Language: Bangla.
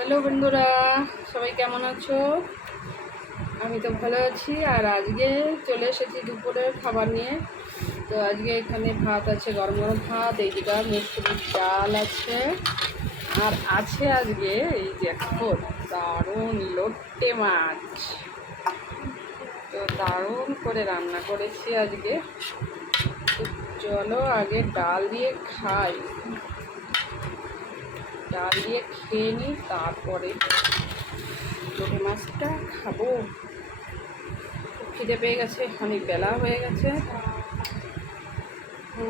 হ্যালো বন্ধুরা, সবাই কেমন আছো? আমি তো ভালো আছি। আর আজকে চলে এসেছি দুপুরের খাবার নিয়ে। তো আজকে এখানে ভাত আছে, গরম গরম ভাত, এইদিকে মুসুরির ডাল আছে, আর আছে আজকে এই যে এখন দারুণ লোট্টে মাছ। তো দারুণ করে রান্না করেছি আজকে। তো চলো আগে ডাল দিয়ে খাই, ডাল দিয়ে খেয়ে নিই, তারপরে লোটে মাছটা খাবো। খিদে পেয়ে গেছে, অনেক বেলা হয়ে গেছে। ও